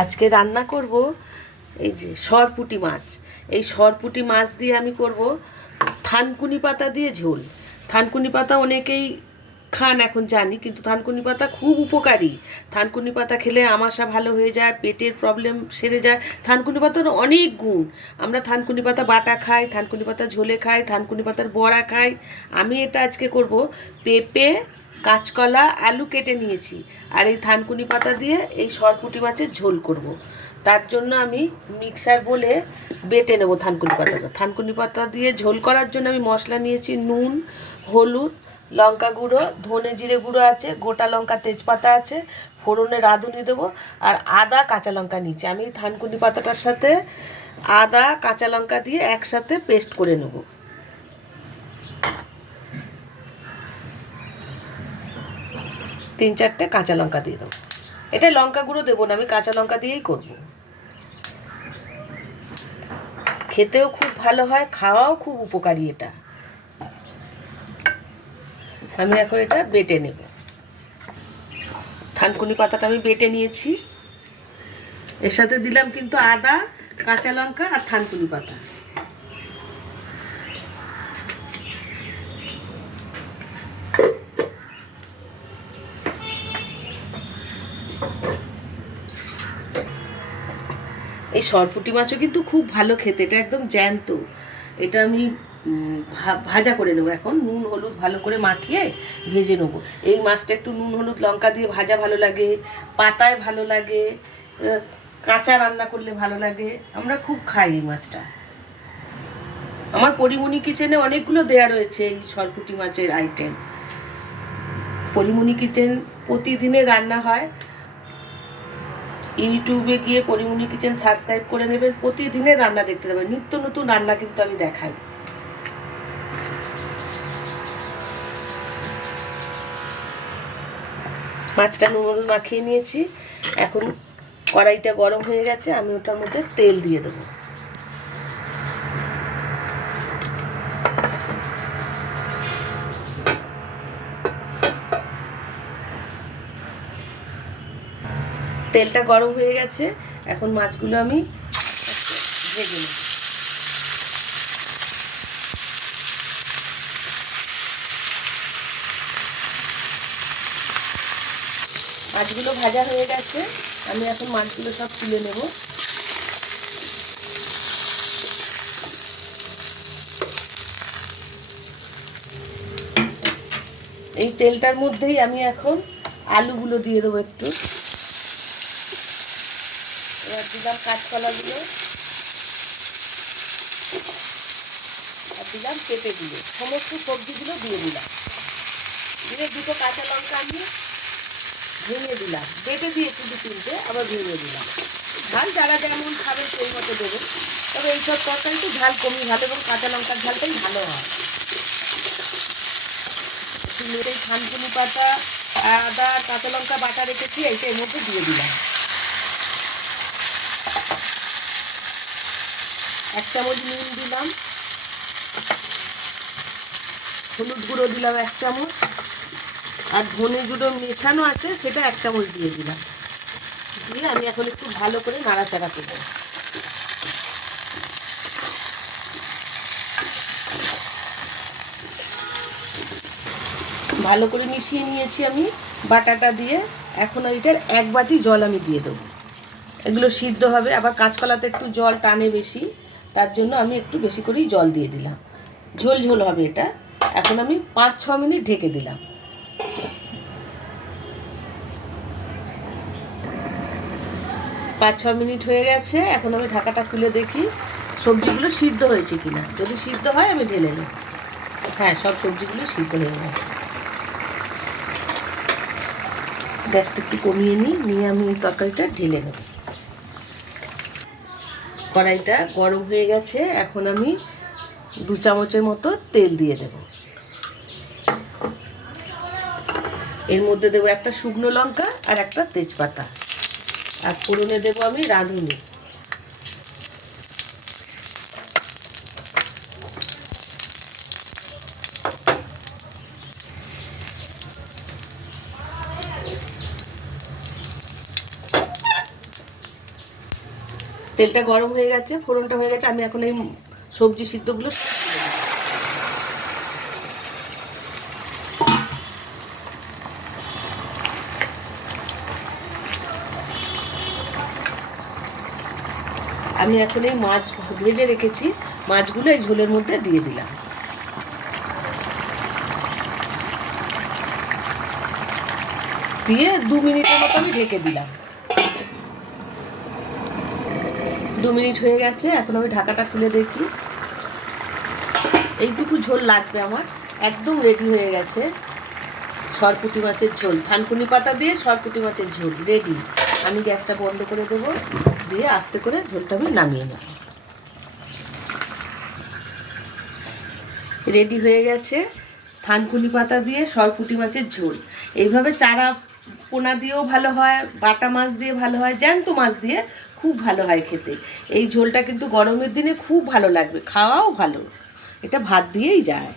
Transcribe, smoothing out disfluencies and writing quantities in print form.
আজকে রান্না করব এই যে সরপুঁটি মাছ। এই সরপুঁটি মাছ দিয়ে আমি করব থানকুনি পাতা দিয়ে ঝোল। থানকুনি পাতা অনেকেই খান এখন জানি, কিন্তু থানকুনি পাতা খুব উপকারী। থানকুনি পাতা খেলে আমাশা ভালো হয়ে যায়, পেটের প্রবলেম সেরে যায়। থানকুনি পাতার অনেক গুণ। আমরা থানকুনি পাতা বাটা খাই, থানকুনি পাতা ঝোলে খাই, থানকুনি পাতার বড়া খাই। আমি এটা আজকে করব পেঁপে, কাঁচকলা, আলু কেটে নিয়েছি, আর এই থানকুনি পাতা দিয়ে এই সরপুঁটি মাছের ঝোল করব। তার জন্য আমি মিক্সার বলে বেটে নেব থানকুনি পাতাটা। থানকুনি পাতা দিয়ে ঝোল করার জন্য আমি মশলা নিয়েছি নুন, হলুদ, লঙ্কা গুঁড়ো, ধনে জিরে গুঁড়ো আছে, গোটা লঙ্কা, তেজপাতা আছে, ফোড়নে রাঁধুনি দেবো, আর আদা কাঁচা লঙ্কা নিয়েছি। আমি থানকুনি পাতাটার সাথে আদা কাঁচা লঙ্কা দিয়ে একসাথে পেস্ট করে নেব। তিন চারটে কাঁচা লঙ্কা দিয়ে দেবো। এটা লঙ্কা গুঁড়ো দেবো না, আমি কাঁচা লঙ্কা দিয়েই করব। খেতেও খুব ভালো হয়, খাওয়াও খুব উপকারী এটা। আমি এখন এটা বেটে নেব। থানকুনি পাতাটা আমি বেটে নিয়েছি, এর সাথে দিলাম কিন্তু আদা, কাঁচা লঙ্কা আর থানকুনি পাতা। এই সরপুঁটি মাছও কিন্তু খুব ভালো খেতে, এটা একদম জ্যান্ত। এটা আমি ভাজা করে নেবো। এখন নুন হলুদ ভালো করে মাখিয়ে ভেজে নেবো। এই মাছটা একটু নুন হলুদ লঙ্কা দিয়ে ভাজা ভালো লাগে, পাতায় ভালো লাগে, কাঁচা রান্না করলে ভালো লাগে। আমরা খুব খাই এই মাছটা। আমার পরিমণি কিচেনে অনেকগুলো দেয়া রয়েছে এই সরপুঁটি মাছের আইটেম। পরিমণি কিচেন প্রতিদিনের রান্না হয়। ইউটিউবে গিয়ে পরিমণি কিচেন সাবস্ক্রাইব করে নেবেন, প্রতিদিনের রান্না দেখতে পাবেন। নিত্য নতুন রান্না কিন্তু আমি দেখাই। মাছটা নুন মাখিয়ে নিয়েছি। এখন কড়াইটা গরম হয়ে গেছে, আমি ওটার মধ্যে তেল দিয়ে দেবো। তেলটা গরম হয়ে গেছে, এখন মাছগুলো আমি ভেজে নেব। মাছগুলো ভাজা হয়ে গেছে, আমি এখন মাছগুলো সব তুলে নেব। এই তেলটার মধ্যেই আমি এখন আলুগুলো দিয়ে দেবো একটু। এবার দিলাম কাঁচকলাগুলো, আর দিলাম পেঁপেগুলো, সমস্ত সবজিগুলো দিয়ে দিলাম। দিয়ে দুটো কাঁচা লঙ্কা আমি ভেঙে দিলাম, বেটে দিয়েছি দু তিনটে, আবার ভেঙে দিলাম। ঝাল যারা যেমন খাবে সেই মতো দেবে, তবে এইসব তরকারিতে ঝাল কমই ভালো, এবং কাঁচা লঙ্কার ঝালটাই ভালো হয়। এই থানকুনি পাতা, আদা, কাঁচা লঙ্কা বাটা রেখেছি, এইটা এর মধ্যে দিয়ে দিলাম। 1 চামচ নুন দিলাম, হলুদ গুঁড়ো দিলাম 1 চামচ, আর ধনে গুঁড়ো মেশানো আছে সেটা 1 চামচ দিয়ে দিলাম। দিয়ে আমি এখন একটু ভালো করে নাড়াচাড়া করব। ভালো করে মিশিয়ে নিয়েছি আমি বাটাটা দিয়ে। এখন এইটার 1 বাটি জল আমি দিয়ে দেবো। এগুলো সিদ্ধ হবে, আবার কাঁচকলাতে একটু জল টানে বেশি, তার জন্য আমি একটু বেশি করেই জল দিয়ে দিলাম। ঝোল ঝোল হবে এটা। এখন আমি 5-6 মিনিট ঢেকে দিলাম। 5-6 মিনিট হয়ে গেছে, এখন আমি ঢাকাটা খুলে দেখি সবজিগুলো সিদ্ধ হয়েছে কিনা। যদি সিদ্ধ হয় আমি ঢেলে নেব। হ্যাঁ, সব সবজিগুলো সিদ্ধ হয়ে গেছে। গ্যাসটা একটু কমিয়ে নিয়ে আমি তরকারিটা ঢেলে নেব। কড়াইটা গরম হয়ে গেছে, এখন আমি 2 চামচের মতো তেল দিয়ে দেব। এর মধ্যে দেবো একটা শুকনো লঙ্কা আর একটা তেজপাতা, আর ফোড়নে দেবো আমি রাঁধুনি। তেলটা গরম হয়ে গেছে, ফোড়নটা হয়ে গেছে, আমি এখন এই সবজি সিদ্ধগুলো সব দিয়ে দেব। আমি এখন এই মাছ ভেজে রেখেছি, মাছগুলো এই ঝোলের মধ্যে দিয়ে দিলাম। দিয়ে 2 মিনিটের মতো আমি ঢেকে দিলাম। 2 মিনিট হয়ে গেছে, এখন আমি ঢাকাটা খুলে দেখি। এইটুকু ঝোল লাগবে আমার, একদম রেডি হয়ে গেছে সরপুঁটি মাছের ঝোল। থানকুনি পাতা দিয়ে সরপুঁটি মাছের ঝোল রেডি। আমি গ্যাসটা বন্ধ করে দেবো, দিয়ে আস্তে করে ঝোলটা আমি নামিয়ে নেব। রেডি হয়ে গেছে থানকুনি পাতা দিয়ে সরপুঁটি মাছের ঝোল। এইভাবে চারা পোনা দিয়েও ভালো হয়, বাটা মাছ দিয়ে ভালো হয়, জ্যান্ত মাছ দিয়ে খুব ভালো হয় খেতে। এই ঝোলটা কিন্তু গরমের দিনে খুব ভালো লাগবে, খাওয়াও ভালো, এটা ভাত দিয়েই যায়।